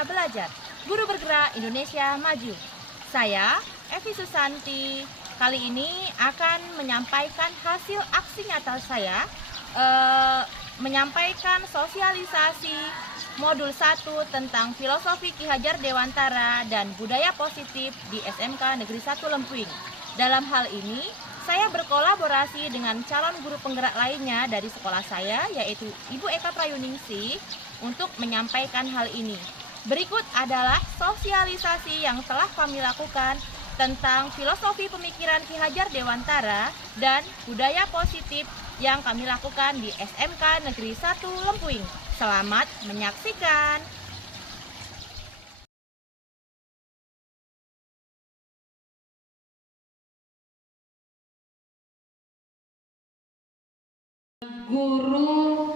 Merdeka Belajar, Guru Bergerak Indonesia Maju. Saya, Evi Susanti, kali ini akan menyampaikan hasil aksi nyata saya, menyampaikan sosialisasi modul 1 tentang filosofi Ki Hajar Dewantara dan budaya positif di SMK Negeri 1 Lempuing. Dalam hal ini, saya berkolaborasi dengan calon guru penggerak lainnya dari sekolah saya, yaitu Ibu Eka Prayuningsih, untuk menyampaikan hal ini. Berikut adalah sosialisasi yang telah kami lakukan tentang filosofi pemikiran Ki Hajar Dewantara dan budaya positif yang kami lakukan di SMK Negeri 1 Lempuing. Selamat menyaksikan. Guru,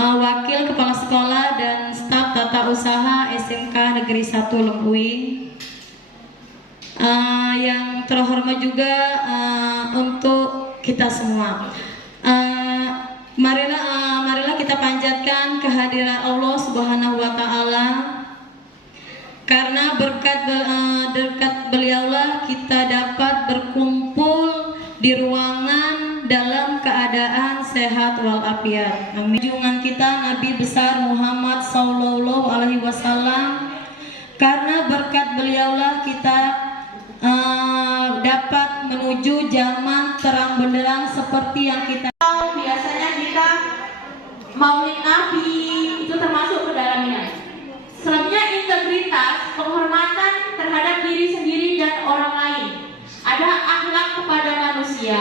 Wakil Kepala Sekolah dan staf tata usaha SMK Negeri 1 Lempuing, yang terhormat juga untuk kita semua. Marilah kita panjatkan kehadiran Allah Subhanahu wa Ta'ala, karena berkat beliaulah kita dapat berkumpul di ruangan dalam keadaan sehat walafiat. Amin. Junjungan kita Nabi besar Muhammad Sallallahu Alaihi Wasallam, karena berkat beliaulah kita dapat menuju zaman terang benderang seperti yang kita biasanya. Kita Maulid Nabi itu termasuk ke dalamnya. Selanjutnya integritas, penghormatan terhadap diri sendiri dan orang lain. Ada akhlak kepada manusia,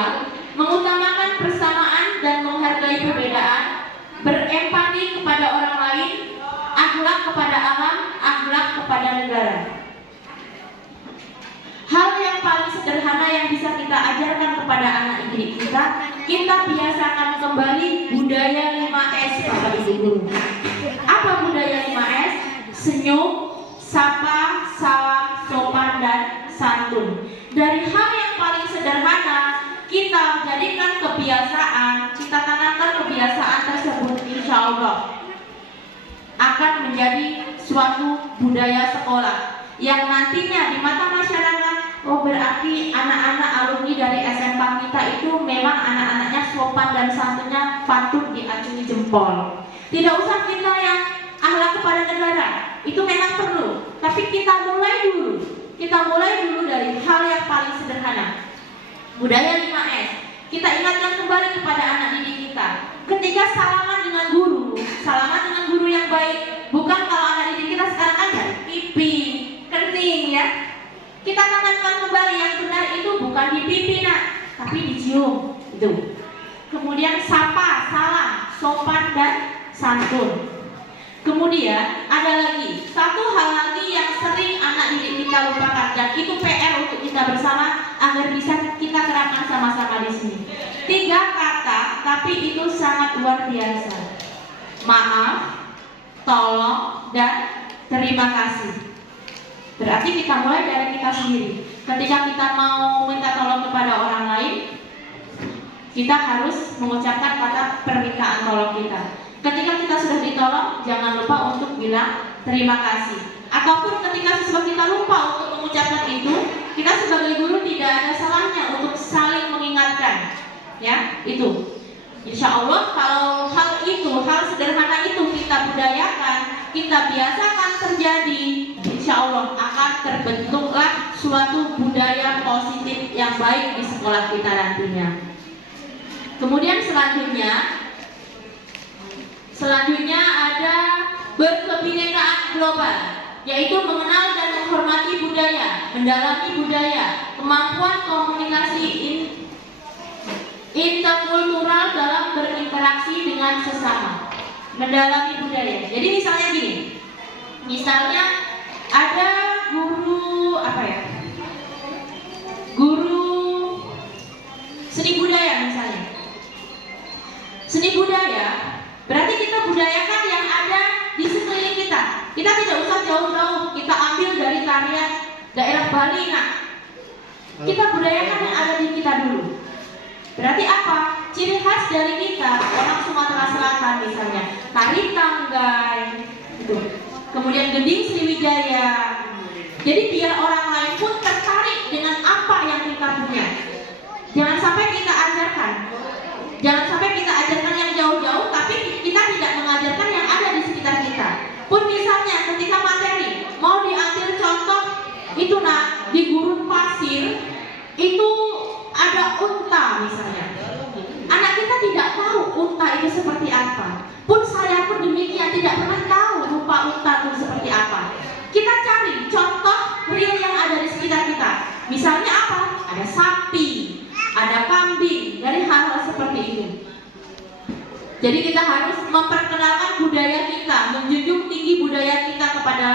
mengutamakan persamaan dan menghargai perbedaan, berempati kepada orang lain, akhlak kepada alam, akhlak kepada negara. Hal yang paling sederhana yang bisa kita ajarkan kepada anak didik kita biasakan kembali budaya 5S Bapak Ibu Guru. Apa budaya 5S? Senyum, sapa, salam, sopan, dan santun. Dari hal yang paling sederhana, kita jadikan kebiasaan, kita tanamkan kebiasaan tersebut, insya Allah akan menjadi suatu budaya sekolah yang nantinya di mata masyarakat, oh berarti anak-anak alumni dari SMK kita itu memang anak-anaknya sopan dan santunnya patut diacungi jempol. Tidak usah kita yang akhlak kepada negara, itu memang perlu, tapi kita mulai dulu dari hal yang paling sederhana. Budaya 5S, kita ingatkan kembali kepada anak didik kita. Ketika salaman dengan guru yang baik. Bukan kalau anak didik kita sekarang kan dari pipi, kening ya. Kita tanamkan kembali yang benar itu bukan di pipi nak, tapi dicium itu. Kemudian sapa, salam, sopan dan santun. Kemudian ada lagi satu hal lagi yang sering anak didik kita lupakan, dan itu PR untuk kita bersama agar bisa kita terapkan sama-sama di sini. 3 kata, tapi itu sangat luar biasa. Maaf, tolong, dan terima kasih. Berarti kita mulai dari kita sendiri. Ketika kita mau minta tolong kepada orang lain, kita harus mengucapkan kata permintaan tolong kita. Ketika kita sudah ditolong, jangan lupa untuk bilang terima kasih. Ataupun ketika siswa kita lupa untuk mengucapkan itu, kita sebagai guru tidak ada salahnya untuk saling mengingatkan. Ya, itu. Insya Allah kalau hal sederhana itu kita budayakan, kita biasakan terjadi, insya Allah akan terbentuklah suatu budaya positif yang baik di sekolah kita nantinya. Kemudian selanjutnya ada berkebinekaan global, yaitu mengenal dan menghormati budaya, mendalami budaya, kemampuan komunikasi interkultural dalam berinteraksi dengan sesama, mendalami budaya. Jadi misalnya ada guru seni budaya misalnya. Seni budaya berarti kita budayakan yang ada di sekeliling kita. Kita tidak usah jauh-jauh, kita ambil dari tarian daerah Bali. Nah, kita budayakan yang ada di kita dulu. Berarti apa? Ciri khas dari kita, orang Sumatera Selatan misalnya, tari tanggai, itu. kemudian Gending Sriwijaya. Jadi biar orang lain pun tertarik dengan apa yang kita punya. Jangan sampai kita ajarkan yang jauh-jauh, tapi kita tidak mengajarkan yang ada di sekitar kita. Pun misalnya ketika materi mau diambil contoh itu di gurun pasir itu ada unta misalnya. Anak kita tidak tahu unta itu seperti apa. Pun saya pun demikian tidak pernah tahu rupa unta itu seperti apa. Kita cari contoh real yang ada di sekitar kita. Misalnya apa? Ada sapi, ada kambing, dari hal-hal seperti itu. Jadi kita harus memperkenalkan budaya kita, menjunjung tinggi budaya kita kepada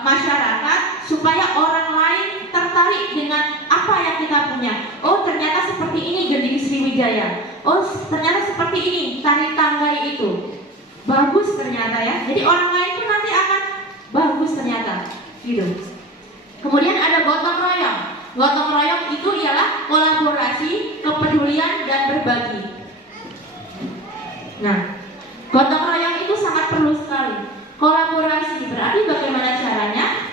masyarakat supaya orang lain tertarik dengan apa yang kita punya. Oh, ternyata seperti ini Gending Sriwijaya. Oh, ternyata seperti ini tari tanggai itu. Bagus ternyata ya. Jadi orang lain pun nanti akan bagus ternyata. Gitu. Kemudian ada gotong royong. Gotong royong itu ialah kolaborasi, kepedulian dan berbagi. Nah, gotong royong itu sangat perlu sekali. Kolaborasi berarti bagaimana caranya?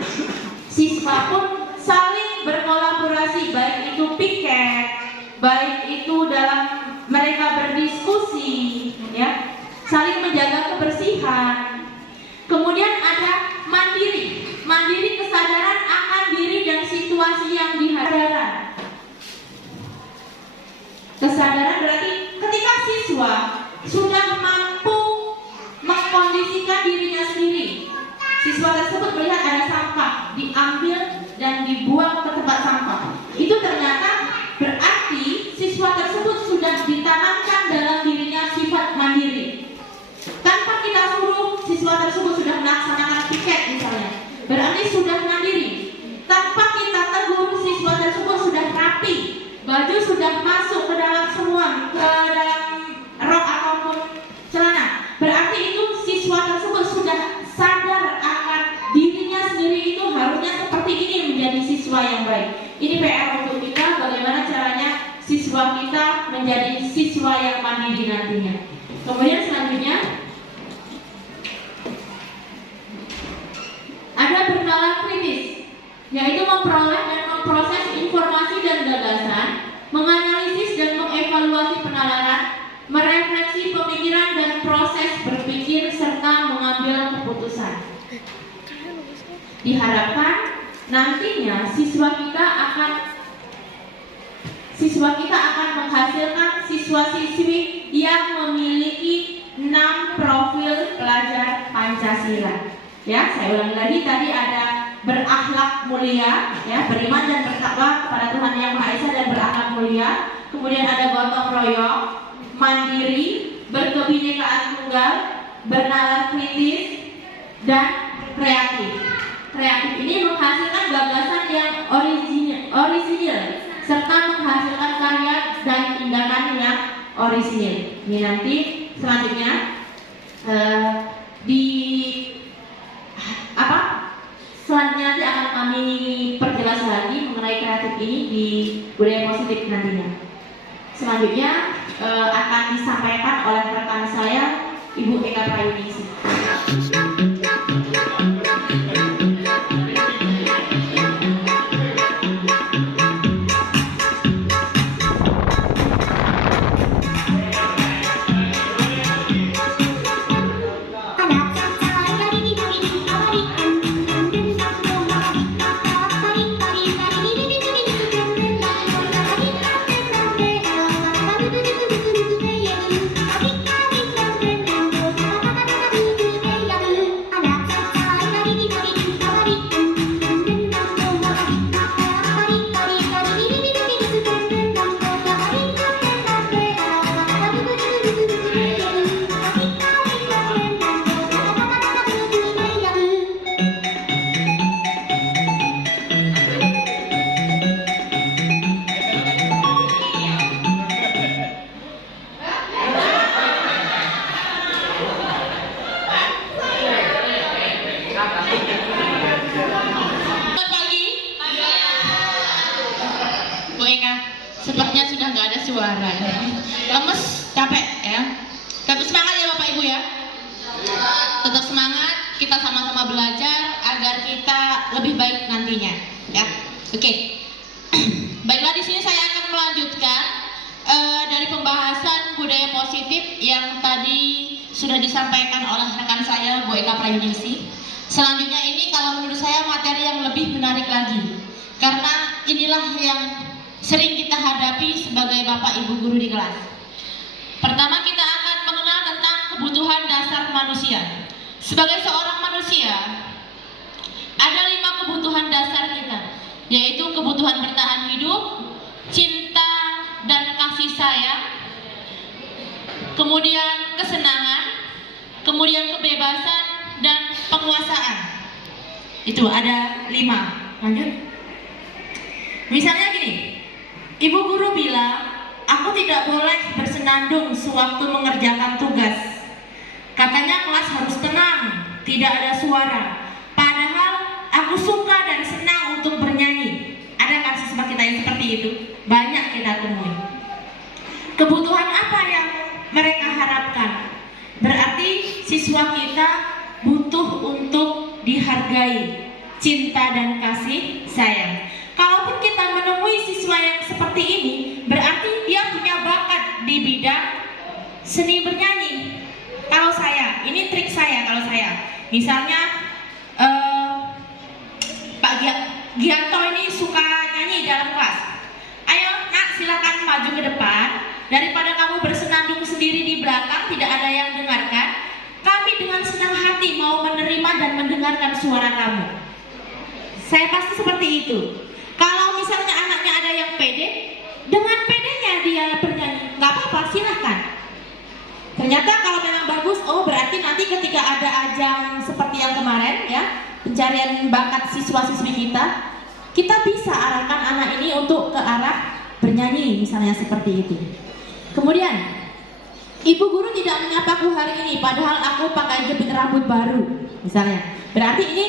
Siswa pun saling berkolaborasi, baik itu piket, baik itu dalam mereka berdiskusi, ya, saling menjaga kebersihan. Kemudian ada mandiri. Mandiri kesadaran akan diri dan situasi yang dihadapi. Kesadaran berarti ketika siswa sudah mampu mengkondisikan dirinya sendiri, siswa tersebut melihat ada sampah, diambil dan dibuang ke tempat sampah. Itu ternyata berarti siswa tersebut sudah ditanamkan dalam dirinya sifat mandiri. Tanpa kita suruh, siswa tersebut sudah melaksanakan piket misalnya, berarti sudah mandiri. Tanpa kita tegur, siswa tersebut sudah rapi, baju sudah masuk ke dalam semua, ke dalam rok ataupun celana. Berarti itu siswa tersebut sudah sadar akan dirinya sendiri itu harusnya seperti ini menjadi siswa yang baik. Ini PR untuk kita, bagaimana caranya siswa kita menjadi siswa yang mandiri nantinya. Kemudian selanjutnya ada bernalar kritis, yaitu memperoleh dan memproses informasi dan gagasan, menganalisis dan mengevaluasi penalaran, merefleksi pemikiran dan proses berpikir serta mengambil keputusan. Diharapkan nantinya siswa kita akan menghasilkan siswa-siswi yang memiliki 6 profil pelajar Pancasila. Ya, saya ulangi lagi, tadi ada berakhlak mulia, ya, beriman dan bertakwa kepada Tuhan Yang Maha Esa dan berakhlak mulia. Kemudian ada gotong royong, mandiri, berkebinekaan tunggal, bernalar kritis, dan kreatif. Kreatif ini menghasilkan gagasan yang orisinil serta menghasilkan karya dan tindakan yang orisinil. Ini nanti selanjutnya selanjutnya nanti akan kami perjelas lagi mengenai kreatif ini di budaya positif nantinya. Selanjutnya akan disampaikan oleh rekan saya, Ibu Eka Prayuningsih. Sepertinya sudah nggak ada suara, lemes, capek ya. Tetap semangat ya Bapak Ibu ya. Tetap semangat, kita sama belajar agar kita lebih baik nantinya, ya. Oke. Baiklah, di sini saya akan melanjutkan dari pembahasan budaya positif yang tadi sudah disampaikan oleh rekan saya Bu Eka Prayuningsi. Selanjutnya ini kalau menurut saya materi yang lebih menarik lagi, karena inilah yang sering kita hadapi sebagai Bapak Ibu guru di kelas. Pertama, kita akan mengenal tentang kebutuhan dasar manusia. Sebagai seorang manusia, ada 5 kebutuhan dasar kita, yaitu kebutuhan bertahan hidup, cinta dan kasih sayang, kemudian kesenangan, kemudian kebebasan dan penguasaan. Itu ada 5. Lanjut. Misalnya gini, ibu guru bilang, aku tidak boleh bersenandung sewaktu mengerjakan tugas. Katanya kelas harus tenang, tidak ada suara. Padahal aku suka dan senang untuk bernyanyi. Ada kan siswa kita yang seperti itu? Banyak kita temui. Kebutuhan apa yang mereka harapkan? Berarti siswa kita butuh untuk dihargai, cinta dan kasih sayang. Kalaupun kita menemui siswa yang seperti ini, berarti dia punya bakat di bidang seni bernyanyi. Kalau saya, ini trik saya kalau saya. Misalnya Pak Gianto ini suka nyanyi dalam kelas. Ayo nak, silakan maju ke depan. Daripada kamu bersenandung sendiri di belakang, tidak ada yang dengarkan, kami dengan senang hati mau menerima dan mendengarkan suara kamu. Saya pasti seperti itu. Kalau misalnya anaknya ada yang pede, dengan pedenya dia bernyanyi, nggak apa-apa, silahkan. Ternyata kalau memang bagus, oh berarti nanti ketika ada ajang seperti yang kemarin ya, pencarian bakat siswa-siswi kita bisa arahkan anak ini untuk ke arah bernyanyi, misalnya seperti itu. Kemudian, ibu guru tidak menyapaku hari ini, padahal aku pakai jepit rambut baru, misalnya. Berarti ini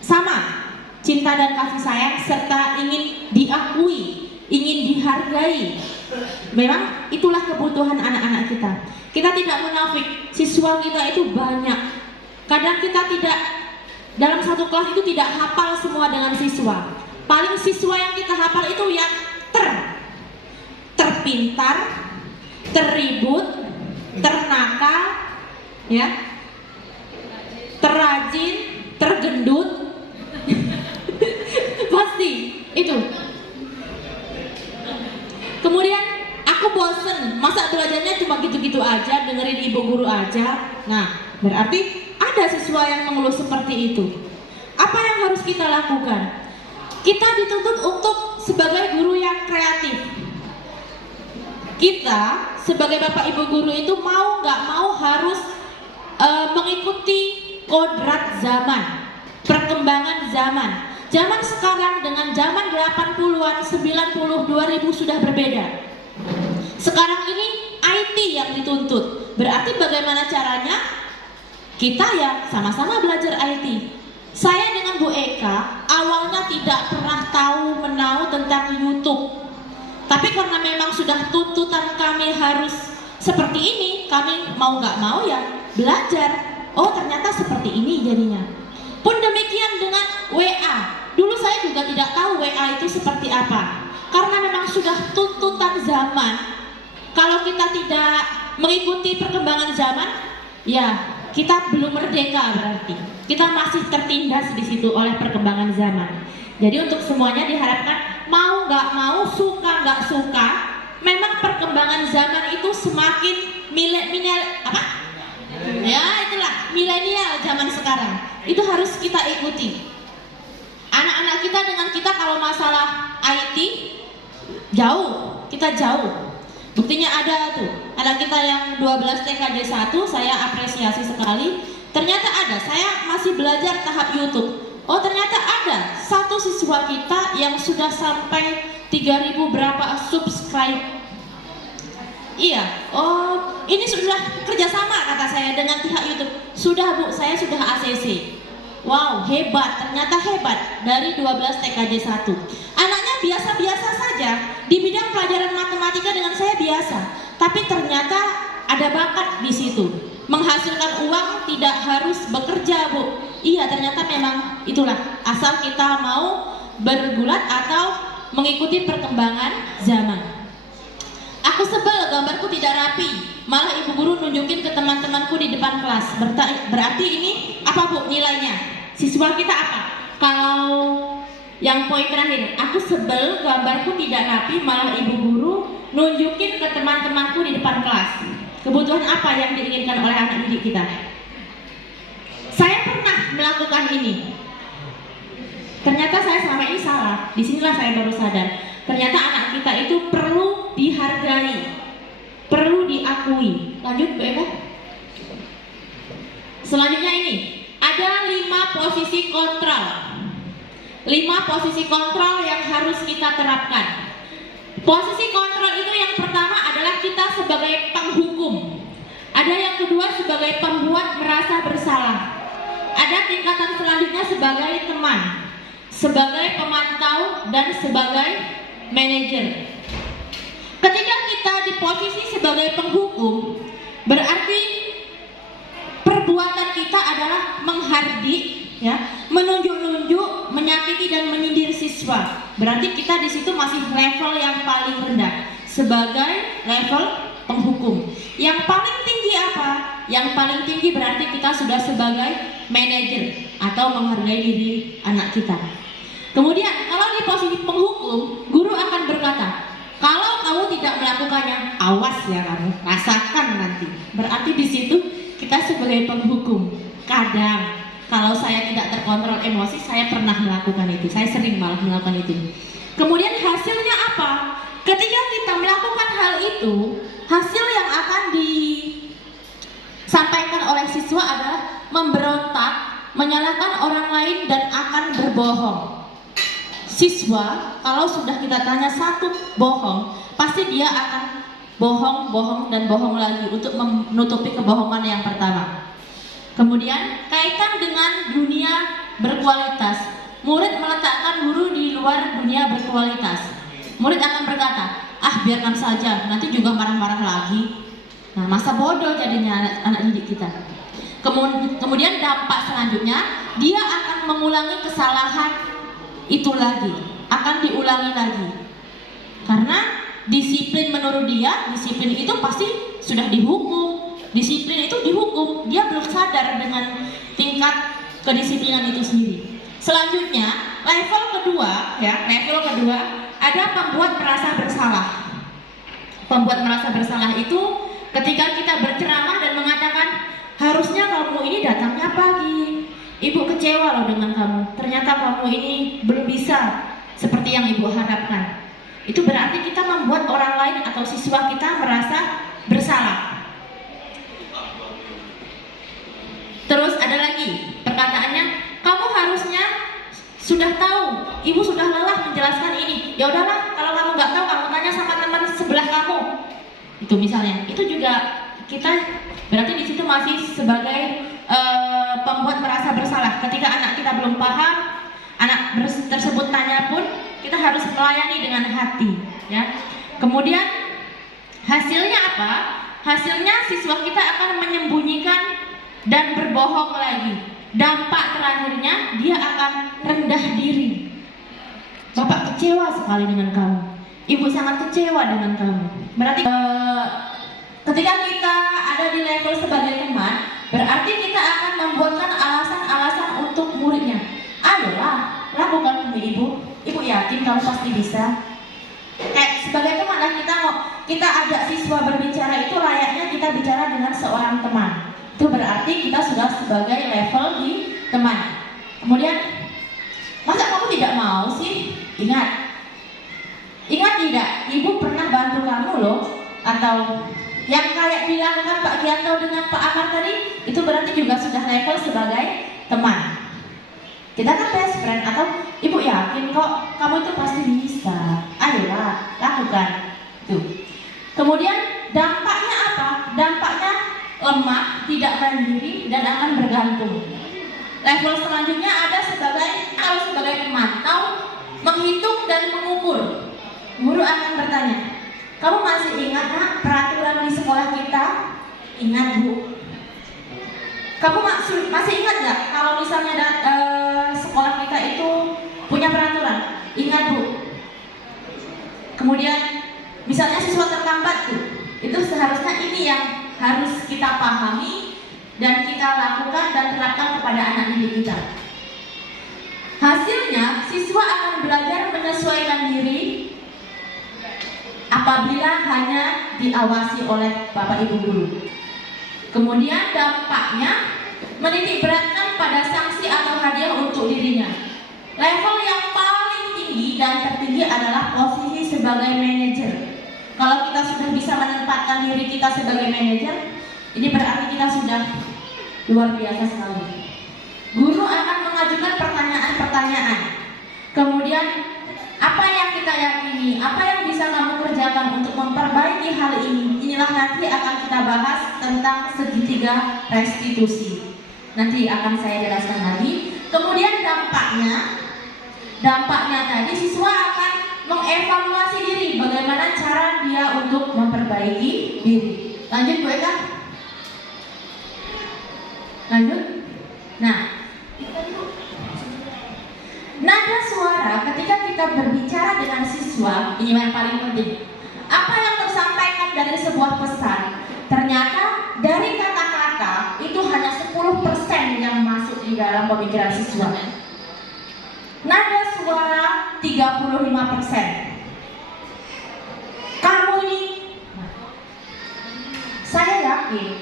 sama, cinta dan kasih sayang serta ingin diakui, ingin dihargai. Memang itulah kebutuhan anak-anak kita. Kita tidak munafik, siswa kita itu banyak. Kadang kita tidak, dalam satu kelas itu tidak hafal semua dengan siswa. Paling siswa yang kita hafal itu yang terpintar, terribut, ternakal, ya, terrajin, tergendut. Pasti itu. Kemudian aku bosen, masa belajarnya cuma gitu-gitu aja, dengerin ibu guru aja. Nah, berarti ada siswa yang mengeluh seperti itu. Apa yang harus kita lakukan? Kita dituntut untuk sebagai guru yang kreatif. Kita sebagai bapak ibu guru itu mau nggak mau harus mengikuti kodrat zaman, perkembangan zaman. Zaman sekarang dengan zaman 80-an, 90, 2000 sudah berbeda. Sekarang ini IT yang dituntut. Berarti bagaimana caranya? Kita ya sama-sama belajar IT. Saya dengan Bu Eka awalnya tidak pernah tahu menau tentang YouTube. Tapi karena memang sudah tuntutan kami harus seperti ini, kami mau nggak mau ya belajar. Oh ternyata seperti ini jadinya. Pun demikian dengan WA. Dulu saya juga tidak tahu WA itu seperti apa. Karena memang sudah tuntutan zaman. Kalau kita tidak mengikuti perkembangan zaman, ya kita belum merdeka berarti. Kita masih tertindas di situ oleh perkembangan zaman. Jadi untuk semuanya diharapkan mau nggak mau, suka nggak suka, memang perkembangan zaman itu semakin milenial zaman sekarang. Itu harus kita ikuti. Anak-anak kita dengan kita kalau masalah IT jauh, kita jauh. Buktinya ada tuh, anak kita yang 12 TKJ 1, saya apresiasi sekali. Ternyata ada, saya masih belajar tahap YouTube. Oh ternyata ada satu siswa kita yang sudah sampai 3000 berapa subscribe. Iya, oh ini sudah kerjasama kata saya dengan pihak YouTube. Sudah Bu, saya sudah ACC. Wow, hebat, ternyata hebat dari 12 TKJ 1. Anaknya biasa-biasa saja, di bidang pelajaran matematika dengan saya biasa. Tapi ternyata ada bakat di situ. Menghasilkan uang tidak harus bekerja Bu. iya ternyata memang itulah, asal kita mau bergulat atau mengikuti perkembangan zaman. Aku sebel gambarku tidak rapi, malah ibu guru nunjukin ke teman-temanku di depan kelas. Berarti ini apa Bu nilainya? Siswa kita apa? Kalau yang poin terakhir, aku sebel gambarku tidak rapi, malah ibu guru nunjukin ke teman-temanku di depan kelas. Kebutuhan apa yang diinginkan oleh anak didik kita? Saya pernah melakukan ini. Ternyata saya selama ini salah. Disinilah saya baru sadar. Ternyata anak kita itu perlu dihargai, perlu diakui. Lanjut Bu Eva. Selanjutnya ini, ada 5 posisi kontrol. 5 posisi kontrol yang harus kita terapkan. Posisi kontrol itu yang pertama adalah kita sebagai penghukum. Ada yang kedua sebagai pembuat merasa bersalah. Ada tingkatan selanjutnya sebagai teman, sebagai pemantau, dan sebagai manajer. Ketika kita di posisi sebagai penghukum, berarti perbuatan kita adalah menghardik, ya, menunjuk-nunjuk, menyakiti dan menyindir siswa. Berarti kita di situ masih level yang paling rendah sebagai level penghukum. Yang paling tinggi apa? Yang paling tinggi berarti kita sudah sebagai manajer atau menghargai diri anak kita. Kemudian kalau di posisi penghukum, guru akan berkata, kalau kamu tidak melakukannya, awas ya kamu, rasakan nanti. Berarti di situ kita sebagai penghukum. Kadang kalau saya tidak terkontrol emosi, saya pernah melakukan itu. Saya sering malah melakukan itu. Kemudian hasilnya apa? Ketika kita melakukan hal itu, hasil yang akan disampaikan oleh siswa adalah memberontak, menyalahkan orang lain, dan akan berbohong. Siswa, kalau sudah kita tanya satu bohong, pasti dia akan bohong, bohong, dan bohong lagi untuk menutupi kebohongan yang pertama. Kemudian, kaitan dengan dunia berkualitas, murid meletakkan guru di luar dunia berkualitas. Murid akan berkata, ah biarkan saja, nanti juga marah-marah lagi. Nah, masa bodoh jadinya anak didik kita. Kemudian dampak selanjutnya, dia akan mengulangi kesalahan itu lagi, akan diulangi lagi. Karena disiplin menurut dia, disiplin itu pasti sudah dihukum. Disiplin itu dihukum, dia belum sadar dengan tingkat kedisiplinan itu sendiri. Selanjutnya, level kedua, ya, level kedua ada pembuat merasa bersalah. Pembuat merasa bersalah itu ketika kita berceramah dan mengatakan, harusnya kamu ini datangnya pagi. Ibu kecewa loh dengan kamu. Ternyata kamu ini belum bisa seperti yang ibu harapkan. Itu berarti kita membuat orang lain atau siswa kita merasa bersalah. Terus ada lagi perkataannya, kamu harusnya sudah tahu, ibu sudah lelah menjelaskan ini. Ya udahlah, kalau kamu nggak tahu, kamu tanya sama teman sebelah kamu. Itu misalnya, itu juga kita berarti di situ masih sebagai pembuat merasa bersalah. Ketika anak kita belum paham, anak tersebut tanya pun, kita harus melayani dengan hati, ya. Kemudian hasilnya apa? Hasilnya siswa kita akan menyembunyikan dan berbohong lagi. Dampak terakhirnya dia akan rendah diri. Bapak kecewa sekali dengan kamu. Ibu sangat kecewa dengan kamu. Berarti ketika kita ada di level sebagai teman, berarti kita akan membuatkan alasan-alasan untuk muridnya. Ayolah, lakukan demi ibu. Ibu yakin kamu pasti bisa. Sebagai teman lah kita ajak siswa berbicara itu layaknya kita bicara dengan seorang teman. Itu berarti kita sudah sebagai level di teman. Kemudian, masa kamu tidak mau sih? Ingat tidak? Ibu pernah bantu kamu loh. Atau yang kayak dilakukan Pak Gianto dengan Pak Amar tadi, itu berarti juga sudah level sebagai teman. Kita kan best friend. Atau ibu yakin kok kamu itu pasti bisa. Ayolah, lakukan. Tuh. Kemudian dampaknya apa? Dampaknya lemah, tidak mandiri, dan akan bergantung. Level selanjutnya ada sebagai pemantau, menghitung dan mengukur. Guru akan bertanya, kamu masih ingat nak peraturan di sekolah kita? Ingat Bu. Kamu masih ingat nggak kalau misalnya sekolah kita itu punya peraturan? Ingat Bu. Kemudian misalnya siswa terlambat tuh, itu seharusnya ini yang harus kita pahami dan kita lakukan dan terapkan kepada anak didik kita. Hasilnya siswa akan belajar menyesuaikan diri apabila hanya diawasi oleh Bapak Ibu guru. Kemudian dampaknya menitik beratkan pada sanksi atau hadiah untuk dirinya. Level yang paling tinggi dan tertinggi adalah posisi sebagai manajer. Kalau kita sudah bisa menempatkan diri kita sebagai manajer, ini berarti kita sudah luar biasa sekali. Guru akan mengajukan pertanyaan-pertanyaan. Kemudian apa yang kita yakini, apa yang bisa kamu kerjakan untuk memperbaiki hal ini? Inilah nanti akan kita bahas tentang segitiga restitusi. Nanti akan saya jelaskan lagi. Kemudian dampaknya tadi siswa akan mengevaluasi diri, bagaimana cara dia untuk memperbaiki diri. Lanjut Bu Eka. Lanjut. Nah, nada suara ketika kita berbicara dengan siswa, ini yang paling penting. Apa yang tersampaikan dari sebuah pesan, ternyata dari kata-kata itu hanya 10% yang masuk di dalam pemikiran siswa. Nada suara 35%. Kamu ini, saya yakin,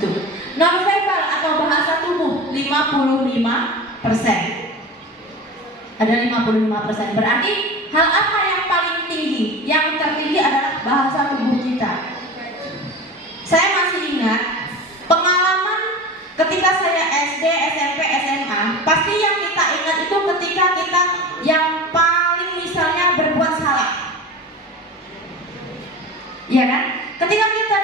tuh, nonverbal atau bahasa tubuh 55%. Ada 55%. Berarti hal apa yang paling tinggi? Yang tertinggi adalah bahasa tubuh kita. Saya masih ingat pengalaman ketika saya SD, SMP, SMA. Pasti yang kita ingat itu ketika kita yang paling misalnya berbuat salah. Iya kan? Ketika kita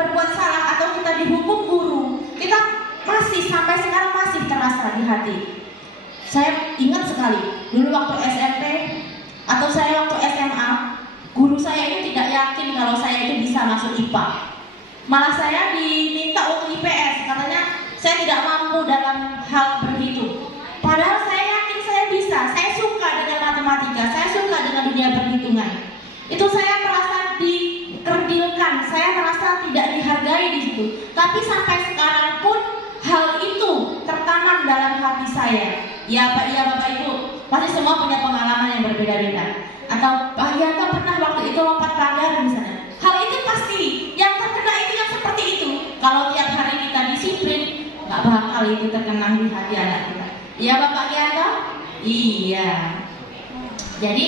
berbuat salah atau kita dihukum guru, kita masih sampai sekarang masih terasa di hati. Saya ingat sekali, dulu waktu SMP atau saya waktu SMA, guru saya itu tidak yakin kalau saya itu bisa masuk IPA. Malah saya diminta untuk IPS, katanya saya tidak mampu dalam hal berhitung. Padahal saya yakin saya bisa, saya suka dengan matematika, saya suka dengan dunia perhitungan. Itu saya merasa dikerdilkan, saya merasa tidak dihargai di situ. Tapi sampai sekarang pun hal itu tertanam dalam hati saya. Ya Pak, iya Bapak Ibu, pasti semua punya pengalaman yang berbeda-beda. Atau Pak Yanto pernah waktu itu lompat pagar misalnya. Hal itu pasti, yang terkena itu yang seperti itu. Kalau tiap hari kita disiplin, nggak bakal itu terkenang di hati anak kita. Iya Bapak Yanto? Iya. Jadi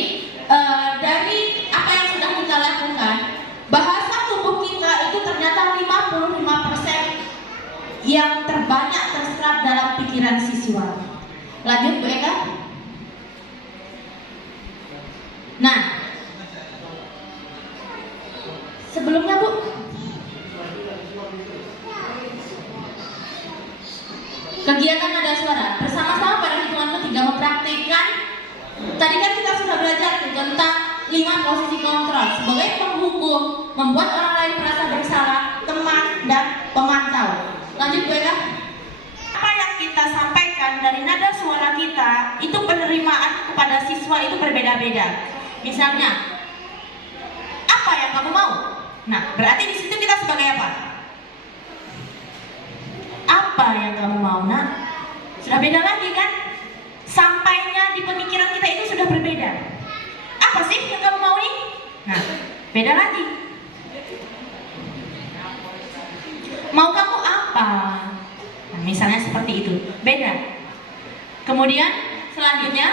dari apa yang sudah kita lakukan, bahasa tubuh kita itu ternyata 55% yang terbanyak terserap dalam pikiran siswa. Lanjut Bu Eka. Nah, sebelumnya Bu, kegiatan nada suara bersama-sama pada hitungan ketiga mempraktikkan. Tadi kan kita sudah belajar tentang 5 posisi kontrol sebagai penghukum, membuat orang lain merasa bersalah, teman, dan pemantau. Lanjut Bu Eka. Apa yang kita sampaikan dari nada suara kita itu penerimaan kepada siswa itu berbeda-beda. Misalnya, apa yang kamu mau? Nah, berarti di situ kita sebagai apa? Apa yang kamu mau, nak? Sudah beda lagi kan? Sampainya di pemikiran kita itu sudah berbeda. Apa sih yang kamu mau nih? Nah, beda lagi. Mau kamu apa? Nah, misalnya seperti itu, beda. Kemudian selanjutnya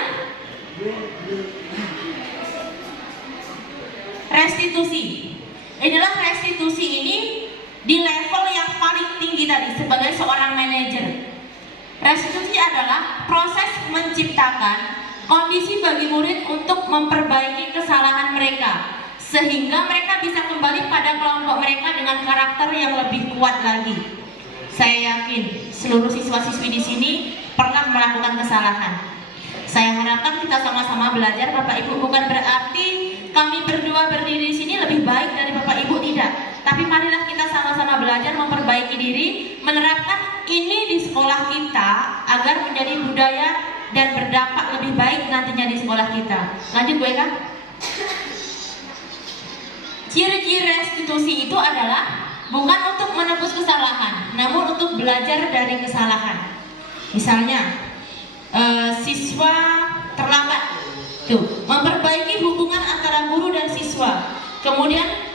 restitusi. Inilah restitusi ini di level yang paling tinggi tadi sebagai seorang manajer. Restitusi adalah proses menciptakan kondisi bagi murid untuk memperbaiki kesalahan mereka sehingga mereka bisa kembali pada kelompok mereka dengan karakter yang lebih kuat lagi. Saya yakin seluruh siswa-siswi di sini pernah melakukan kesalahan. Saya harapkan kita sama-sama belajar, Bapak Ibu. Bukan berarti kami berdua berdiri di sini lebih baik dari Bapak Ibu, tidak. tapi marilah kita sama-sama belajar memperbaiki diri, menerapkan ini di sekolah kita agar menjadi budaya dan berdampak lebih baik nantinya di sekolah kita. Lanjut Bu Eka. Ciri-ciri restitusi itu adalah bukan untuk menebus kesalahan, namun untuk belajar dari kesalahan. Misalnya, siswa terlambat, tuh, memperbaiki hubungan antara guru dan siswa. Kemudian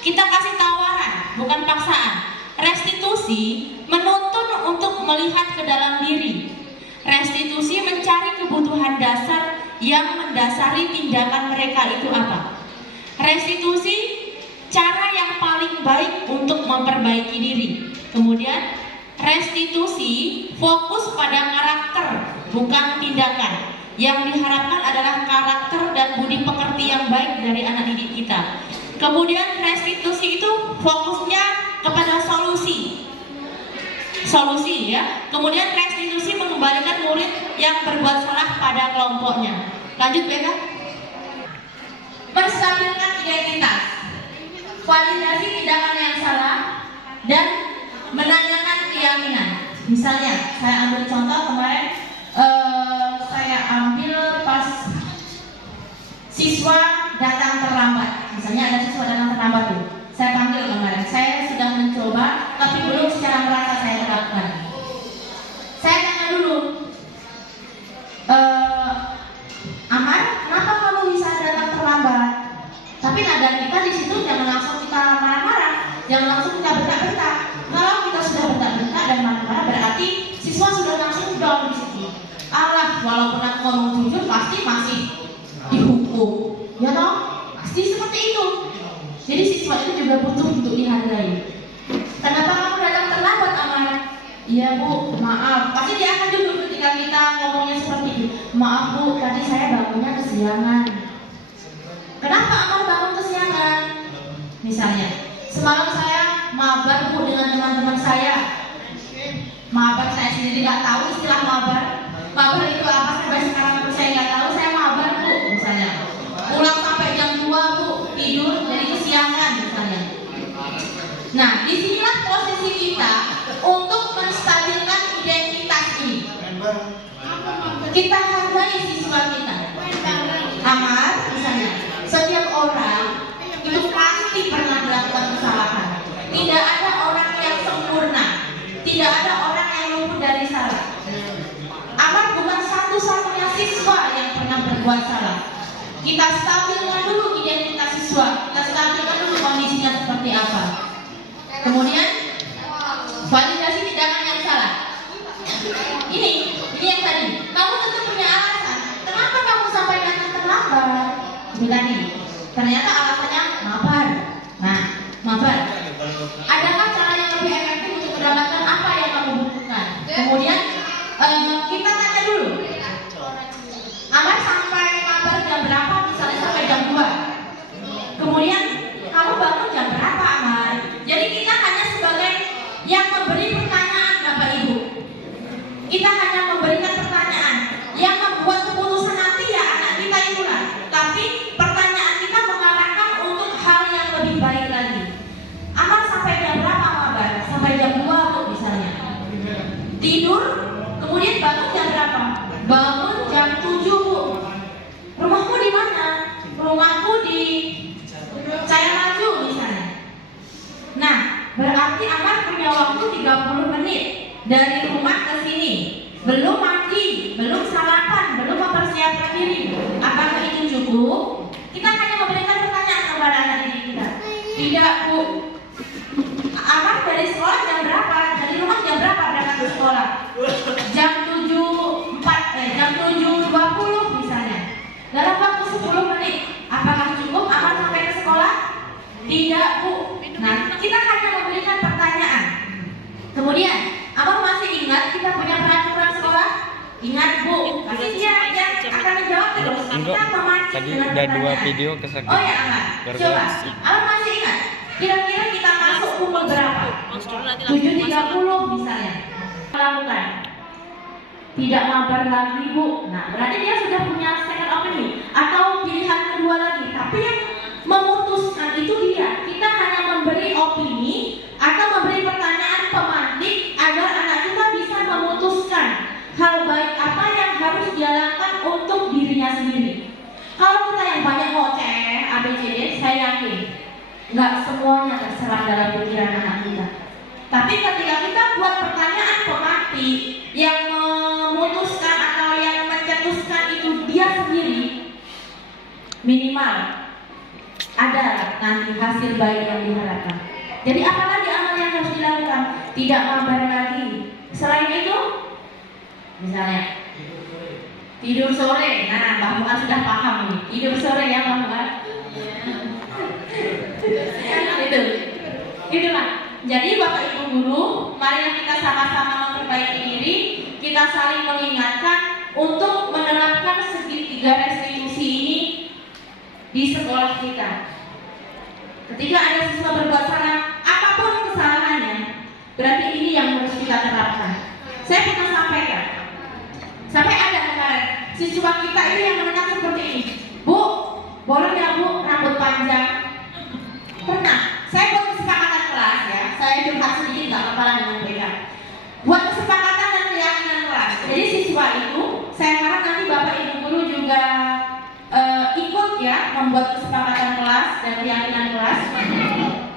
kita kasih tawaran, bukan paksaan. Restitusi menuntun untuk melihat ke dalam diri. Restitusi mencari kebutuhan dasar yang mendasari tindakan mereka itu apa. Restitusi cara yang paling baik untuk memperbaiki diri. Kemudian restitusi fokus pada karakter, bukan tindakan. Yang diharapkan adalah karakter dan budi pekerti yang baik dari anak didik kita. Kemudian restitusi itu fokusnya kepada solusi ya. Kemudian restitusi mengembalikan murid yang berbuat salah pada kelompoknya. Lanjut Beka. Menstabilkan identitas, validasi tindakan yang salah, dan menanyakan keyakinan. Misalnya, saya ambil contoh kemarin, saya ambil pas siswa datang terlambat. Misalnya ada siswa datang terlambat tuh, saya panggil kemarin. Saya sudah mencoba, tapi belum secara merata saya terapkan. Saya tanya dulu, Amar, kenapa kamu bisa datang terlambat? Tapi nada kita di situ jangan langsung kita marah-marah, jangan langsung kita bentak-bentak. Kalau kita sudah bentak-bentak dan marah-marah, berarti siswa sudah langsung down di situ. Allah, walaupun aku ngomong jujur, pasti masih dihukum, ya toh? Pasti seperti itu. Jadi siswa itu juga butuh untuk dihargai. Kenapa kamu datang terlambat, Amar? Iya Bu, maaf. Pasti dia akan jujur ketika kita ngomongnya seperti itu. Maaf Bu, tadi saya bangunnya kesiangan. Kenapa Amar bangun kesiangan? Misalnya, semalam saya mabar Bu dengan teman-teman saya. Mabar saya sendiri nggak tahu istilah mabar. Mabar itu apa sampai sekarang pun saya nggak tahu. Saya mabar Bu, misalnya. Pulang sampai jam 2 Bu, tidur jadi kesiangan misalnya. Nah, disinilah posisi kita untuk menstabilkan identitas ini. Kita hargai siswa kita. Amar, misalnya, setiap orang itu pasti pernah melakukan kesalahan. Tidak ada orang yang sempurna. Tidak ada orang yang luput dari salah. Amar bukan satu-satunya siswa yang pernah berbuat salah. Kita stabilkan dulu identitas siswa. Kita stabilkan dulu kondisinya seperti apa. Kemudian validasi tindakan yang salah. Ini yang tadi. Kamu tentu punya alasan. Kenapa kamu sampai datang terlambat? Ini tadi. Ternyata alasannya mabar. Nah, mabar. Adakah cara yang lebih efektif untuk mendapatkan apa yang kamu butuhkan? Kemudian kita tanya dulu. Amar sampai mabar jam berapa? Misalnya sampai jam 2. Kemudian kamu bangun jam berapa, Amar? Jadi kita hanya sebagai yang memberi pertanyaan, Bapak Ibu. Kita hanya memberikan pertanyaan. Yang membuat keputusan nanti ya anak kita itulah. Tapi pertanyaan kita mengarahkan untuk hal yang lebih baik lagi. Amar sampai jam berapa, Mabar? Sampai jam 2 Bu misalnya. Tidur, kemudian bangun jam berapa? Bangun jam 7 Bu. Rumahmu di mana? Rumahku di Cahaya Maju misalnya. Nah, berarti Amar punya waktu 30 menit dari rumah ke sini. Belum mandi, belum sarapan, belum mempersiapkan diri. Apakah itu cukup? Kita hanya memberikan pertanyaan kepada anak didik kita. Tidak Bu. Amar dari sekolah jam berapa? Dari rumah jam berapa berangkat ke sekolah? Jam 7.20 misalnya. Dalam waktu 10 menit. Apakah cukup Amar sampai ke sekolah? Tidak Bu. Nah, kita hanya memberikan pertanyaan. Kemudian, Amar masih ingat kita punya peraturan sekolah? Ingat Bu. Pasti dia akan menjawab terus. Kita memancing Tadi dengan udah 2 pertanyaan. video kesakit. Oh ya Amar, coba. Amar masih ingat? Kira-kira kita masuk pukul berapa? 7.30 misalnya. Lakukan. Tidak mabar lagi Bu. Nah, berarti dia sudah punya second opinion atau pilihan kedua lagi. Tapi yang memutuskan itu dia. Kita hanya memberi opsi Kalau kita yang banyak ngoceh ABCD, saya yakin nggak semuanya terserap dalam pikiran anak kita. Tapi ketika kita buat pertanyaan pemati yang memutuskan atau yang mencetuskan itu dia sendiri, minimal ada nanti hasil baik yang diharapkan. Jadi apalagi amal yang harus dilakukan? Tidak mabar lagi. Selain itu, misalnya tidur sore. Nah, Mbak Muar sudah paham nih. Tidur sore ya Mbak Muar. Itu lah. Jadi Bapak Ibu guru, mari kita sama-sama memperbaiki diri, kita saling mengingatkan untuk menerapkan segitiga restitusi ini di sekolah kita. Ketika ada siswa berbuat salah, apapun kesalahannya, berarti ini yang harus kita terapkan. Saya pernah sampaikan, sampai ada kemarin siswa kita itu yang menanyakan seperti ini, Bu, boleh ya Bu rambut panjang? Pernah. Saya buat kesepakatan kelas ya, saya curhat sedikit nggak apa-apa dengan mereka. Buat kesepakatan dan keyakinan kelas. Jadi siswa itu, saya harap nanti Bapak Ibu guru juga ikut ya membuat kesepakatan kelas dan keyakinan kelas.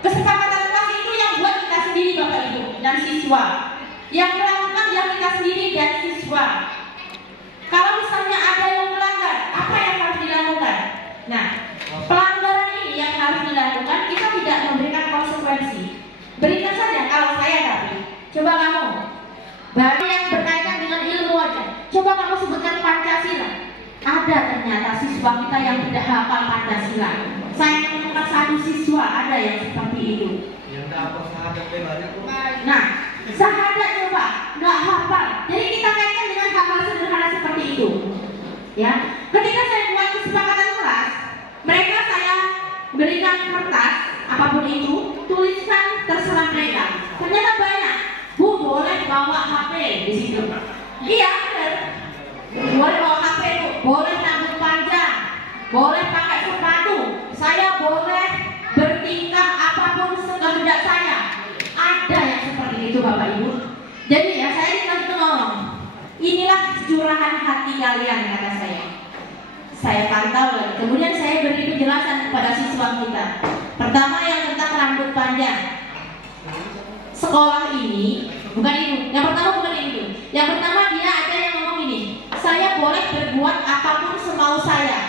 Kesepakatan kelas itu yang buat kita sendiri Bapak Ibu dan siswa. Yang melakukan yang kita sendiri dan siswa. Kalau misalnya ada yang melanggar, apa yang harus dilakukan? Nah, pelanggaran ini yang harus dilakukan, kita tidak memberikan konsekuensi. Berikan saja kalau saya tapi. Coba kamu, baru yang berkaitan dengan ilmu aja. Coba kamu sebutkan Pancasila. Ada ternyata siswa kita yang tidak hafal Pancasila. Saya menemukan satu siswa ada yang seperti itu. Nah, sahadat coba nggak hafal. Jadi kita kaitkan dengan hal-hal sederhana seperti itu. Ya, ketika saya buat kesepakatan kelas, mereka saya berikan kertas apapun itu, tuliskan terserah mereka. Ternyata banyak. Bu, boleh bawa HP di situ. Iya, benar. Boleh bawa HP, Bu. Boleh rambut panjang. Boleh pakai sepatu. Saya boleh bertingkah apapun sekehendak saya. Ada yang seperti itu Bapak Ibu. Jadi ya saya itu ngomong, inilah curahan hati kalian kata saya. Saya pantau lagi. Kemudian saya beri penjelasan kepada siswa kita. Pertama yang tentang rambut panjang. Sekolah ini bukan itu. Yang pertama bukan itu. Yang pertama dia ada yang ngomong ini. Saya boleh berbuat apapun semau saya.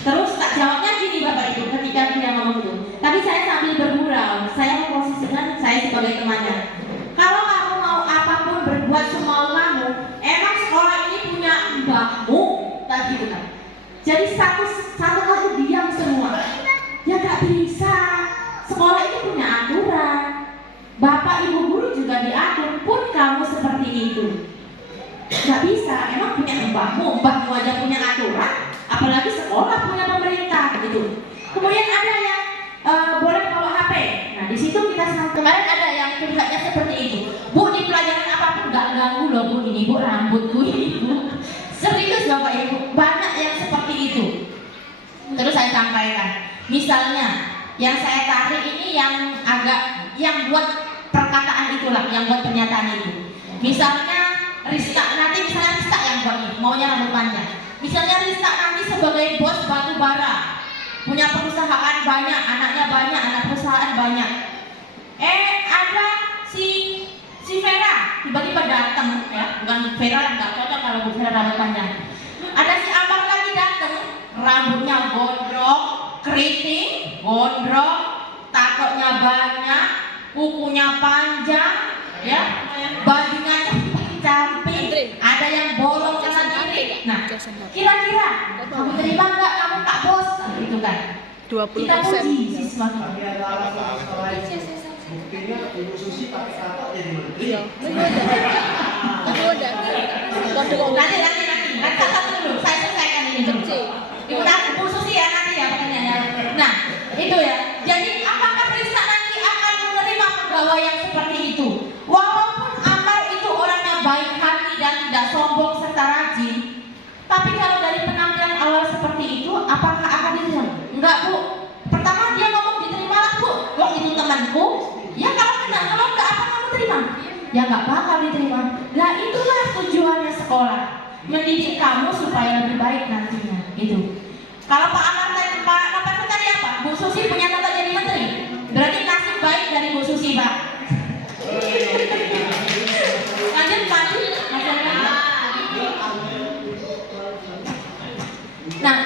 Terus tak jawabnya gini Bapak Ibu ketika dia ngomong itu. Tapi saya sambil bergurau. Saya memposisikan saya sebagai temannya. Kalau kamu mau apapun berbuat semau kamu, emang sekolah ini punya mbahmu tadi bukan? Jadi satu kali diam semua. Ya gak bisa. Sekolah itu punya aturan. Bapak Ibu guru juga diatur. Pun kamu seperti itu. Gak bisa. Emang punya mbahmu aja punya aturan. Apalagi sekolah punya pemerintah gitu. Kemudian ada yang boleh bawa HP. Nah di situ kita kemarin ada yang curhatnya seperti itu. Bu di pelajaran apapun nggak ganggu loh Bu ini Bu rambutku ini Bu. Serius Bapak Ibu banyak yang seperti itu. Terus saya sampaikan. Misalnya yang saya tarik ini yang agak yang buat perkataan itulah yang buat pernyataan itu. Misalnya Rizka nanti misalnya Rizka yang buat ini maunya rambut panjang. Misalnya Rizka nanti sebagai bos batu bara, punya perusahaan banyak, anaknya banyak, anak perusahaan banyak. Ada si Vera tiba-tiba datang, ya, bukan Vera yang nggak cocok kalau Bu Vera rambut panjang. Ada si Amar lagi datang, rambutnya gondrong, keriting, gondrong, tatonya banyak, kukunya panjang, ya, bajunya cantik, ada yang bolong kanan kiri. Nah, kira-kira kamu terima nggak kamu Pak Bos? Gitu kan? 20%. Kita puji siswa kita. Buktinya Ibu Susi pakai tato jadi menteri. Iya. Aku udah. Nanti catat dulu. Saya selesaikan ini dulu. Ibu Susi ya nanti ya pertanyaannya. Nah, itu ya. Jadi apakah Risa nanti akan menerima pegawai yang seperti itu? Walaupun Amar itu orangnya baik hati dan tidak sombong serta rajin, tapi kalau dari penampilan awal seperti itu, apakah akan diterima? Enggak Bu. Pertama dia ngomong diterima lah Bu. Wong itu temanku. Ya kalau enggak apa kamu terima? Ya nggak bakal diterima. Nah itulah tujuannya sekolah, mendidik kamu supaya lebih baik nantinya. Itu. Kalau Pak Amarta, Pak Novel tadi apa? Bu Susi punya tata jadi menteri. Berarti nasib baik dari Bu Susi, Pak. Lanjut Pak. Nah,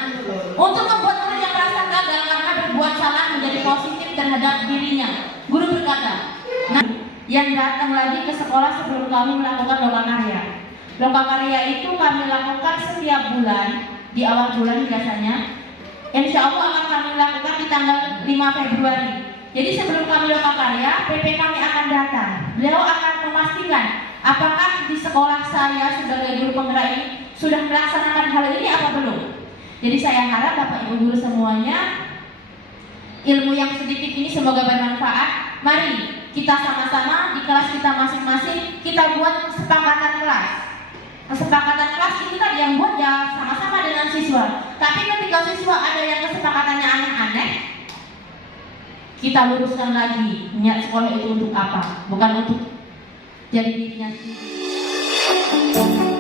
untuk membuat murid yang merasa gagal karena berbuat salah menjadi positif terhadap dirinya, guru berkata, nah, yang datang lagi ke sekolah sebelum kami melakukan lomba karya. Lomba karya itu kami lakukan setiap bulan, di awal bulan biasanya. Insya Allah akan kami lakukan di tanggal 5 Februari. Jadi sebelum kami lomba karya, PP kami akan datang. Beliau akan memastikan apakah di sekolah saya sebagai guru penggerak ini sudah melaksanakan hal ini apa belum. Jadi saya harap Bapak Ibu guru semuanya, ilmu yang sedikit ini semoga bermanfaat. Mari kita sama-sama di kelas kita masing-masing kita buat kesepakatan kelas. Kesepakatan kelas itu tadi yang buat ya sama-sama dengan siswa. Tapi ketika siswa ada yang kesepakatannya aneh-aneh, kita luruskan lagi niat sekolah itu untuk apa, bukan untuk jadi dirinya sendiri.